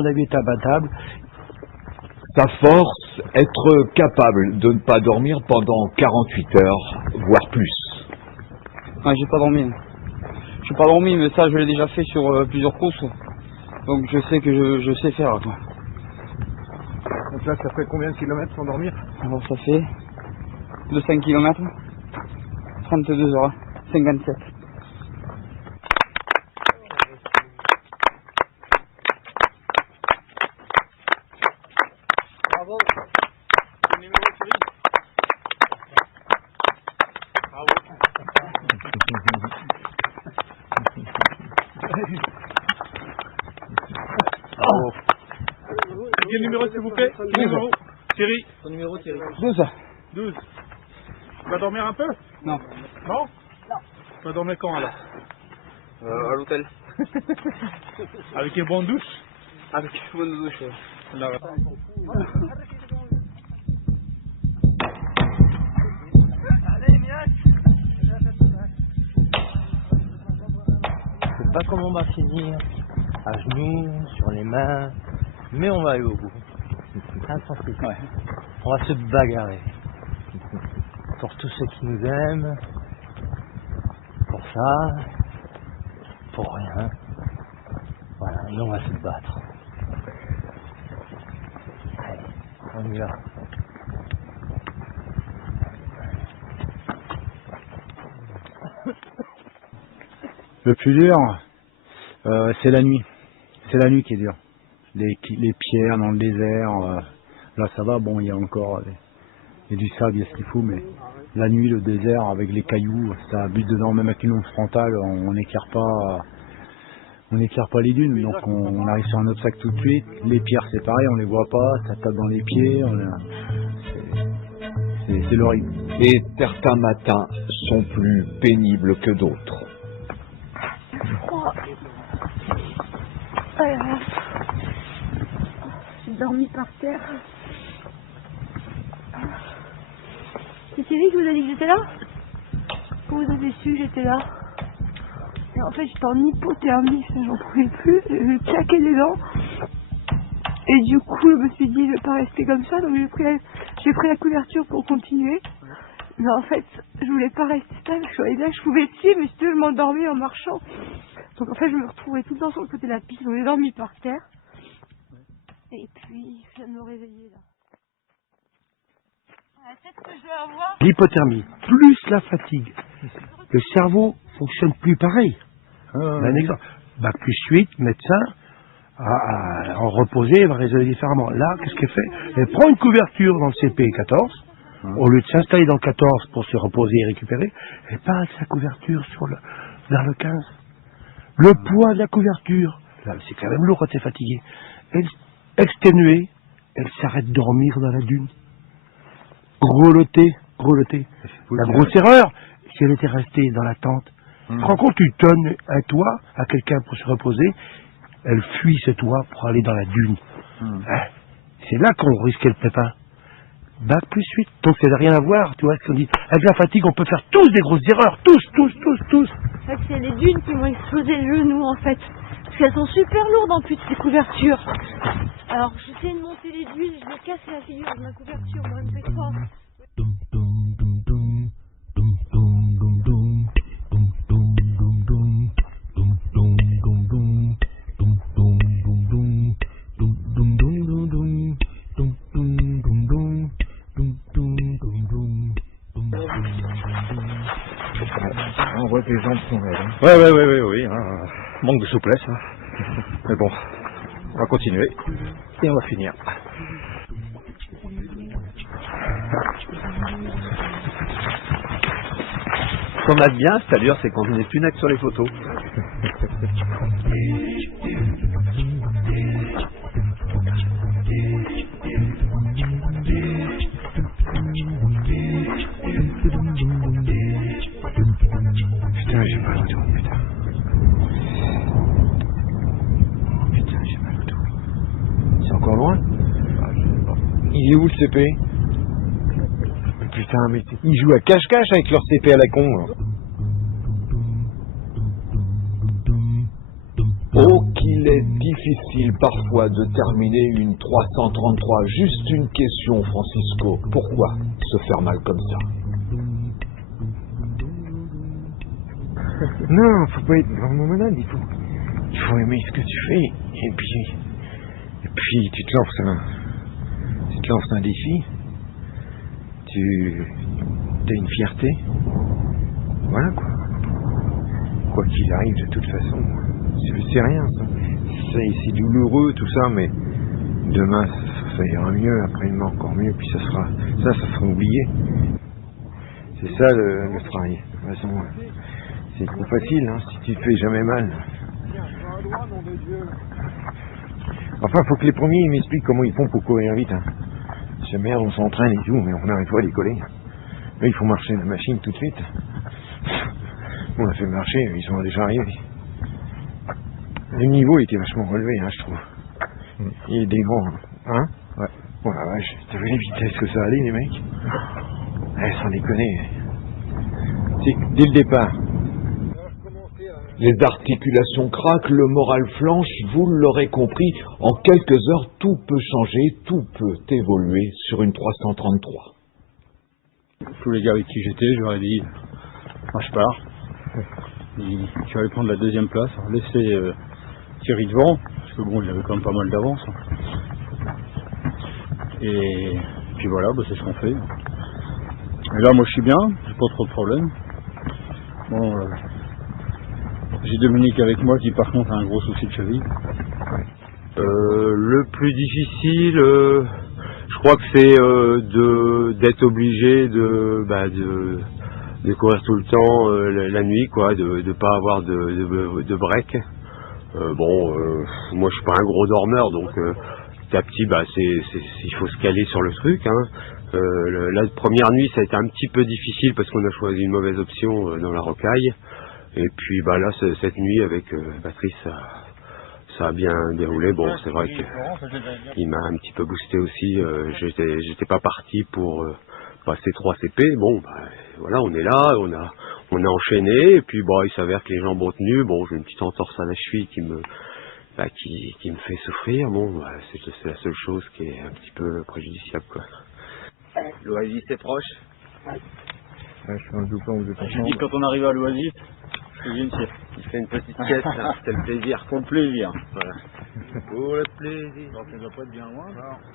mon avis, est imbattable. Sa force, être capable de ne pas dormir pendant 48 heures, voire plus. Ah, j'ai pas dormi. J'ai pas dormi, mais ça, je l'ai déjà fait sur plusieurs courses. Donc je sais que je sais faire, quoi. Donc là, ça fait combien de kilomètres sans dormir? Alors ça fait de 5 km, 32 heures, 57. Bravo. Le numéro Thierry. Bravo. Bravo. Quel numéro s'il vous plaît? Quel numéro? Thierry. Ton numéro, Thierry. 12. 12. Tu vas dormir un peu? Non. Non? Non. Tu vas dormir quand alors? À l'hôtel. Avec une bonne douche? Avec une bonne douche. Là, ouais. Je sais pas comment on va finir, à genoux, sur les mains, mais on va aller au bout. Intensif. Ouais. On va se bagarrer. Pour tous ceux qui nous aiment, pour ça, pour rien. Voilà, nous on va se battre. Allez, on y va. Le plus dur, c'est la nuit. C'est la nuit qui est dure. Les pierres dans le désert, là ça va, bon il y a encore il y a du sable, il y a ce qu'il faut, mais la nuit, le désert avec les cailloux, ça bute dedans, même avec une onde frontale, on n'éclaire pas les dunes, donc on arrive sur un obstacle tout de suite. Les pierres c'est pareil, on les voit pas, ça tape dans les pieds, c'est l'horrible. Et certains matins sont plus pénibles que d'autres. J'ai dormi par terre. C'est Thierry qui vous a dit que j'étais là? Comment vous avez su que j'étais là? Et en fait j'étais en hypothermie, j'en pouvais plus, je claquais les dents. Et du coup je me suis dit je vais pas rester comme ça, donc j'ai pris la couverture pour continuer. Mais en fait je voulais pas rester là, parce que là je pouvais suivre, mais je m'endormais en marchant. Donc en fait je me retrouvais tout le temps sur le côté de la piste, donc j'ai dormi par terre. Et puis je viens de me réveiller là. La tête que je vais avoir. L'hypothermie, plus la fatigue, le cerveau fonctionne plus pareil. Un exemple, bac plus 8, médecin, en reposer, elle va raisonner différemment. Là, qu'est-ce qu'elle fait? Elle prend une couverture dans le CP 14, au lieu de s'installer dans le 14 pour se reposer et récupérer, elle passe sa couverture vers le 15. Le poids de la couverture, là, c'est quand même lourd quand t'es fatigué. Elle, exténuée, elle s'arrête de dormir dans la dune. Grelotter. La grosse erreur, si elle était restée dans la tente. Tu te rends compte, tu donnes un toit à quelqu'un pour se reposer, elle fuit ce toit pour aller dans la dune. C'est là qu'on risquait le pépin. Bac plus 8, donc ça n'a rien à voir, tu vois ce qu'on dit. Avec la fatigue, on peut faire tous des grosses erreurs, tous. En fait, c'est les dunes qui m'ont explosé le genou en fait. Parce qu'elles sont super lourdes en plus, ces couvertures. Alors j'essaie de monter les dunes, je me casse la figure de ma couverture, moi je me fais fort. On voit que les jambes sont raides. Oui. Manque de souplesse. Hein. Mais bon, on va continuer et on va finir. Ce qu'on a de bien, c'est-à-dire, c'est qu'on n'est plus net sur les photos. Putain, j'ai mal au dos, putain. Putain, j'ai mal au dos. C'est encore loin? Il est où le CP? Mais putain, mais ils jouent à cache-cache avec leur CP à la con. Hein. Ok. qu'il est difficile parfois de terminer une 333. Juste une question, Francisco. Pourquoi se faire mal comme ça? Non, faut pas être vraiment malade, il faut aimer ce que tu fais. Et puis tu te lances un défi. Tu as une fierté. Voilà quoi. Quoi qu'il arrive, de toute façon, c'est rien ça. C'est douloureux tout ça, mais demain ça ira mieux, après-demain encore mieux, puis ça sera oublié. C'est ça le travail. De toute façon, c'est trop facile, hein, si tu te fais jamais mal. Enfin, faut que les premiers ils m'expliquent comment ils font pour courir vite. Hein. Jamais on s'entraîne et tout, mais on n'arrive pas à les coller. Là, il faut marcher la machine tout de suite. On l'a fait marcher, ils sont déjà arrivés. Le niveau était vachement relevé, hein, je trouve. Il est des grands, hein. Ouais. Oh la vache, t'as vu les vitesses que ça allait, les mecs? Sans déconner. C'est dès le départ. Les articulations craquent, le moral flanche, vous l'aurez compris, en quelques heures, tout peut changer, tout peut évoluer sur une 333. Tous les gars avec qui j'étais, je leur ai dit, moi je pars. Je vais aller prendre la deuxième place, laisser Thierry devant, parce que bon, il avait quand même pas mal d'avance. Et puis voilà, c'est ce qu'on fait. Et là, moi je suis bien, j'ai pas trop de problèmes. Bon, j'ai Dominique avec moi qui par contre a un gros souci de cheville. Le plus difficile, je crois que c'est d'être obligé de courir tout le temps la nuit, quoi, de pas avoir de break. Moi je suis pas un gros dormeur, donc petit à petit il faut se caler sur le truc, hein. La première nuit ça a été un petit peu difficile parce qu'on a choisi une mauvaise option dans la rocaille. Et puis là cette nuit avec Patrice ça a bien déroulé. Bon, c'est vrai qu'il m'a un petit peu boosté aussi. J'étais pas parti pour passer 3 CP. Bon, voilà, on est là, on a enchaîné. Et puis il s'avère que les jambes ont tenu. Bon, j'ai une petite entorse à la cheville qui me fait souffrir. Bon, c'est la seule chose qui est un petit peu préjudiciable, quoi. L'Oasis c'est proche. Ouais, je fais un doublon, vous êtes Je dis quand on arrive à l'Oasis, il fait une petite pièce, hein, c'est le plaisir. pour le plaisir. Voilà. Pour le plaisir. Donc ça doit pas être bien loin.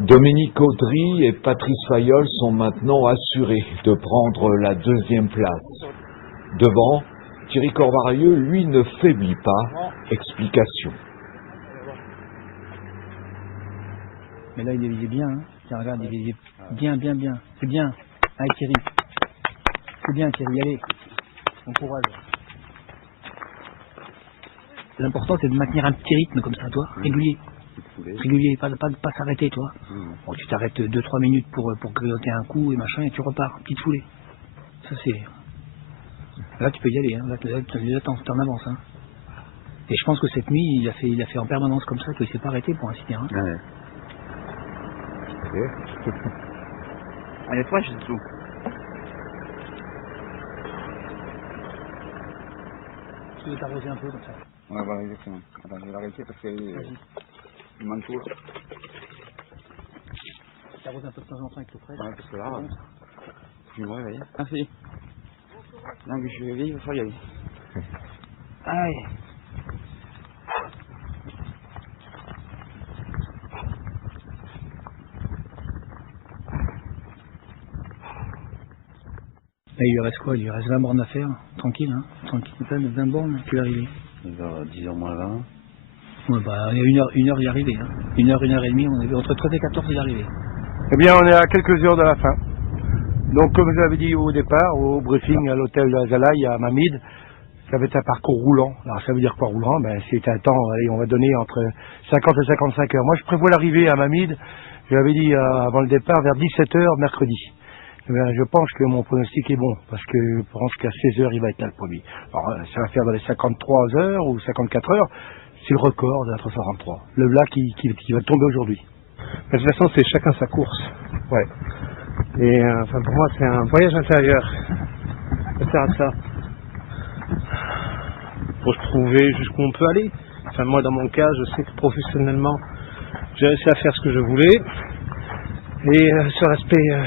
Dominique Audry et Patrice Fayolle sont maintenant assurés de prendre la deuxième place. Devant, Thierry Corvarieux, lui, ne faiblit pas. Explication. Mais là, il est bien, hein. Tiens, regarde, il est bien. C'est bien. Allez, Thierry. C'est bien, Thierry, allez. Bon courage. L'important, c'est de maintenir un petit rythme comme ça, toi, régulier. Régulier, pas s'arrêter, toi. Bon, tu t'arrêtes 2-3 minutes pour grignoter un coup et machin, et tu repars, petite foulée. Ça, c'est... Là, tu peux y aller, hein. Là, t'en avances, hein. Et je pense que cette nuit, il a fait en permanence comme ça, qu'il s'est pas arrêté pour ainsi dire, hein. Ouais. Elle est fraîche, c'est tout. Tu veux t'arroser un peu comme ça. Ouais, voilà, exactement. Attends, je vais l'arrêter parce qu'il manque tout. T'arroses un peu de temps en temps avec l'eau fraîche. Ouais, parce que là, je vais me réveiller. Merci. Non, mais je suis réveillé, il va falloir y aller. Allez. Là, il lui reste quoi? Il lui reste 20 bornes à faire. Tranquille, hein. Tranquille, 20 bornes, tu vas arriver. Vers 10h moins 20. Ouais, il y a une heure y arriver, hein. 1h et demie, on avait entre 13 et 14 y arriver. Eh bien, on est à quelques heures de la fin. Donc, comme je l'avais dit au départ, au briefing à l'hôtel Azalaï à Mamid, ça va être un parcours roulant. Alors, ça veut dire quoi roulant? C'est un temps, allez, on va donner entre 50 et 55 heures. Moi, je prévois l'arrivée à Mamid, je l'avais dit avant le départ, vers 17h mercredi. Je pense que mon pronostic est bon, parce que je pense qu'à 16h, il va être là, le premier. Alors, ça va faire dans les 53 heures ou 54 heures. C'est le record de la 333. Le lac qui va tomber aujourd'hui. De toute façon, c'est chacun sa course. Ouais. Et pour moi, c'est un voyage intérieur. Ça sert à ça. Pour trouver jusqu'où on peut aller. Enfin, moi, dans mon cas, je sais que professionnellement, j'ai réussi à faire ce que je voulais. Et ce respect